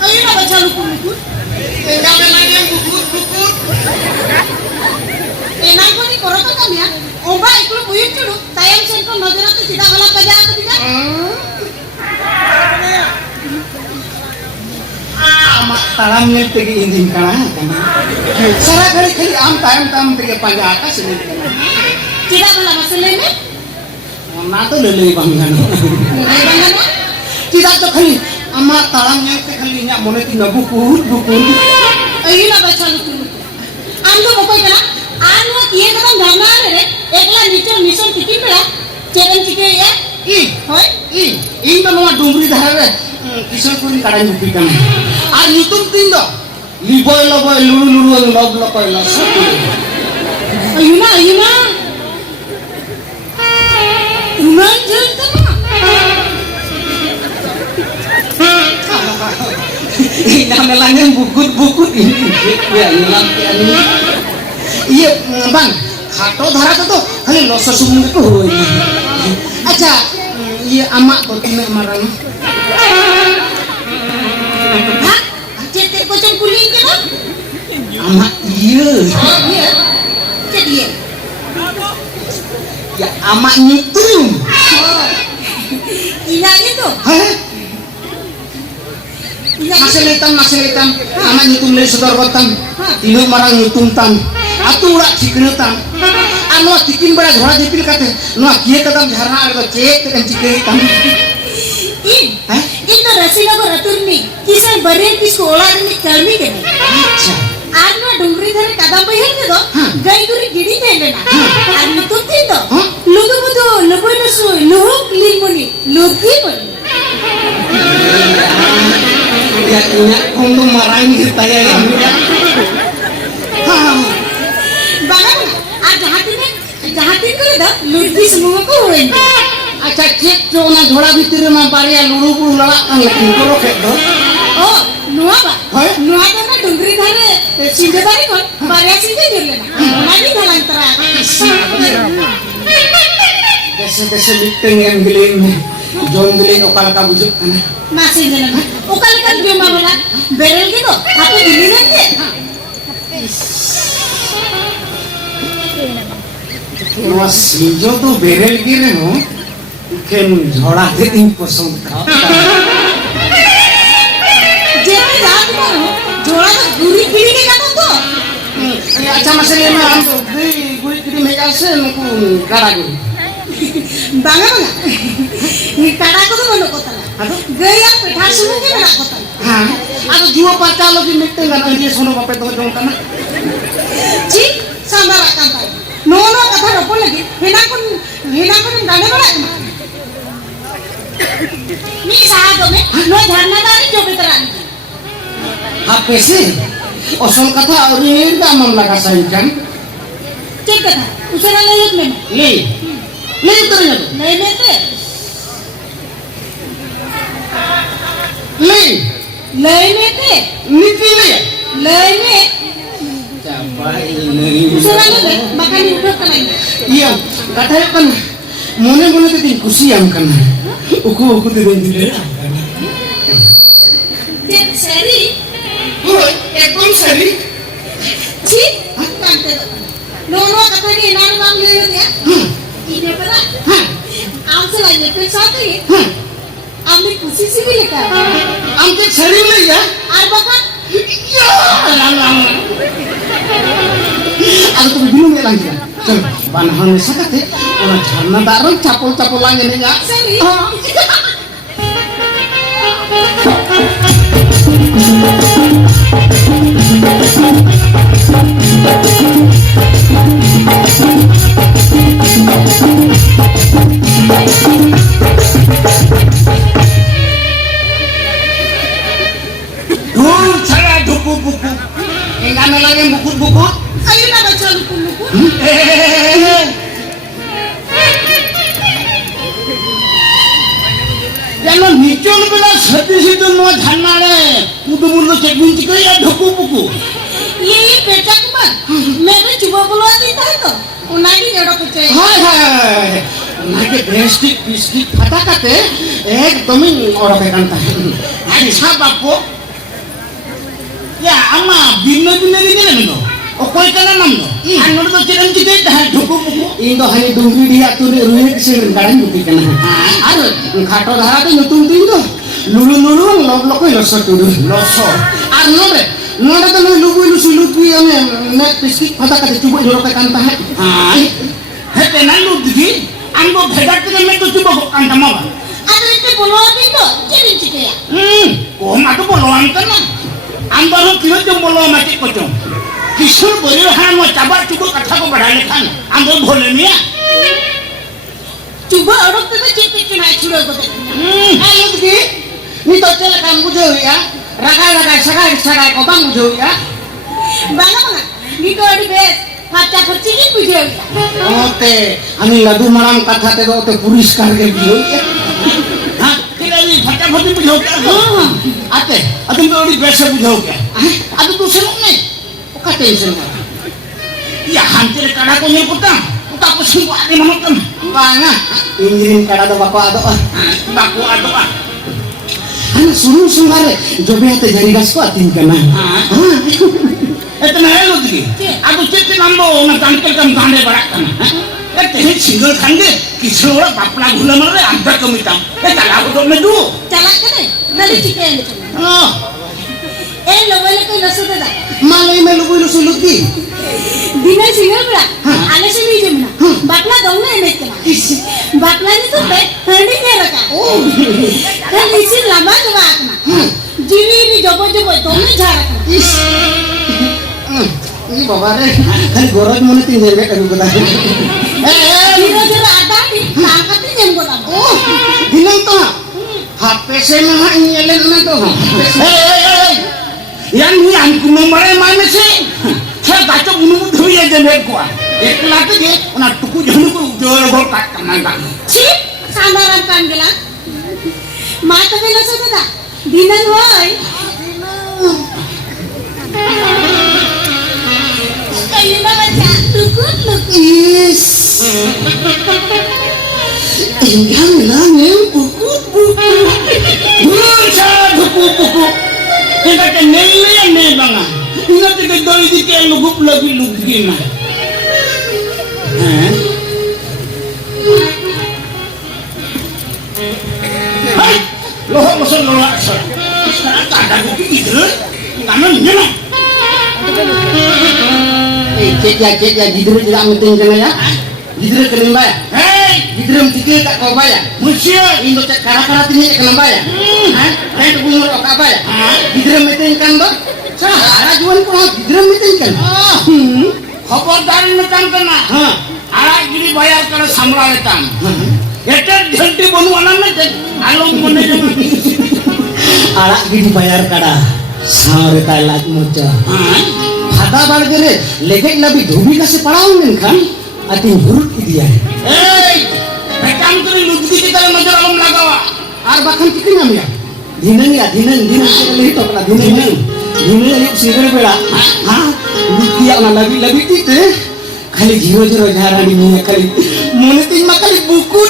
Ayun na ba siya lukut-lukut? Enggak menanya bukut-bukut. Enang ko ni koroto kami ya. Oba ikut buyut dulu. Tayang senko nojana tu tidak balap pada aku tidak. Amak talamnya tegi inding kana. Sara kali am tam tegi panja atas ini. Tidak balap masalah ini. Mana tu lele banggan. Lele banggan? Tidak tu kali amak talamnya kali nyak mone tinggal bukut. Ayun na ba siya lukut-lukut? Ando mo koy kana? Ano kiye ka dhamma re? Ekla mission tikin bela. Challenge ke ya? Hoy? Ing to noa dungri dhare kisar kuni kadang bukti kan. Ar nitum tindo. Liboy lulu lob lokoy la. Ayun na. Ruman jel tama. Ini namanya bukut ini. Ya hilang ini. Iya bang, kato dhara to kali losa sumung itu. Acha, iya amak to tina marang. Ha? Cete ko cang kuling ke no? Amak iya. Oh iya. Jadi ya. Ya amak nyitung. Oh. Inanya tuh. Hah? Masih litam amak nyitung dari saudara kotam. Tina marang nyitung tam. Atu urak cikenetam. Anu tikin bera dhora dipil kate. Nu kiye katam jharna ar to cek tekan cike tam. Itu rasila ko raturni. Kisah bare ki sola ni kalmi ke ni. Acha. Anu dungri dhare kadam bayan ke do. Gai guri gidi thele na. Anu tu tin do. Ludu budu luboi nasu luhuk limuni. Lutki muni. Ya ingat kundu marahin kita ya. Bagan jahatin ko do. Lutki semua ko huin. Acha cek na dhora bhitir ma paria lulu pulu lala kan lekin koro kek do. Oh, nuwa ba? Nuwa to na dungri dhare sinje bari ko. Paria sinje jurle na. Nani dhalan tara. Desa meeting yang giling jong giling okal ka bujuk kana. Masih jalan. Ukal kan dia mabala. Berel gitu. Apa giliran dia? Nuas sinjo tu berel gire no. Ken jhoda de tin posong ka. Jadi jahat mana? Jola tu guri giri ke kata tu? Acha masale na am to guri giri me kase nuku gara guri. Banga. Ni kada ko tu mana kota la. Gaya petha sunu ke mana kota la. Ha. Ado juo pacha logi meeting kan dia sono bape to jong kana. Ji, sambara kantai. Nono kata ropo lagi. Hena kun gane bala kema. Ni sahaja me, no dharna dari jo bitaran. Apa sih? Osol kata orang dah mamlaka sahikan. Cek kata, usara layut me. Le ternya. Naik mete. Lain mete. Niti le. Lain me. Siapa ini? Usara layut makan udah kan lagi. Iya, katanya kan mone tu kusiam kan. Uku tu tidak. Cek seri. Ekdom seri. Ci, kante do. Nono kata ni nan bang layut ya. Ini pernah. Amse lagi pesat ni. Ambil posisi bila kah? Amke seri le ya. Arbakan. Ya, lang. Aku tu bingung ya lagi. Cel, banahan sakate. Ona jharna daran capul lagi ni ya. Seri. Saya buku-buku. Enggak lagi bukut-bukut. Ayo nak baca buku-buku. Jangan hijau bila sedih itu mau dhanare. Mudu-mudu cek bunci ke ya buku-buku. Ye peta kuman. Mere coba keluar itu. Unagi jodoh kucing. Hai. ona게 bestik bistik pata kate ekdom orokekan tahen. Acha bapu ya ama binno gini lendo okoi kana namno anor to kiran kite dah dhuku buku indo hani dungri dia turi ruhe kisir garan buki kana ar khato dhara to nutun tindo lulu lokoi loso tudu loso ar nore to lubu sulupi ane net bistik pata kate cubo orokekan tahen hete nalu digi anggo bhedat te me to cubo kanta mawa ada itu boloan itu kirim cike ya kom atu boloan kana Ambaru kira jom bolo mati kocong. Kisur boleh hanya mau cabar cuba kata ko बढ़ाने kan. Ambaru boleh ni ya. coba orang tu cipik kena curah ko Ayo begini. Ni to cela kamu jauh ya. Raga sagai ko bang jauh ya. banga ni ko adi bes pacha pachi ni bujau ya Ote, ami ladu malam kata te ote puriskar ke jauh ya. Hah? Kira-kira फटाफट बुझाओ क्या आते तुम तो बड़ी वैसे बुझाओ क्या अब दूसरे लोग नहीं वो का टेंशन है या हम तेरे कड़ा को नहीं पता उता कुछ को आदि मनो तुम बांगा इंजीन कड़ा तो बाको आदो ana sungare jobe ate jari gas ko atin kana etna helo digi adu chete nambo na tankel kam gande barak kana te single khande kisora bapla gula mare anda kamitam chala ko me du chala kene nali chike ende lowele ko nasu da malai me lugu suluki dina single bra ale se ni jemna bapla dong ene kana bapla ni to be handi ne raka kan isi lama jwa akna jiri jobo dong ne jara ini bawa re kan goroj mone tinggal be kan kota jira ada ni angkat ni jam kota hinang to HP se mah nyelen na to yang ni angku nomore mai mese saya baca bunuh dhui aja nek ko ekla te ge ona tuku janu ko jor gol kat kananga chip sandaran kan gela mata bela sada dinan hoy Ayuna baca tukut lukis. Enggak nangin buku. Buka buku. Kita kenali yang ni banga. Kita tidak doi di ke lugup lagi lugina. Hai, loh masuk loh sekarang tak ada buku itu. Kamu ni mana? Cek ya gidre tidak ngeting kana ya gidre kenamba ya hei gidre mtikir tak kau baya musya indo cek kara tini kenamba ya hei tu umur ok apa ya gidre meting kan do ara juan ko gidre meting kan khabardar metan kana ara giri bayar kana samraletan eta jhanti bonu anan na along mone ara giri bayar kada samre tai lag mocha ada bargere legek nabi dhubi kase padaun kan atin hurut dia bekam kuri lujki kita nazar alam lagawa ar bakhan kitin nam ya dinang kali to kala dinang yuk sigar bela ha lujki ya na labi tite kali jiro jara di minyak kali monetin makali buku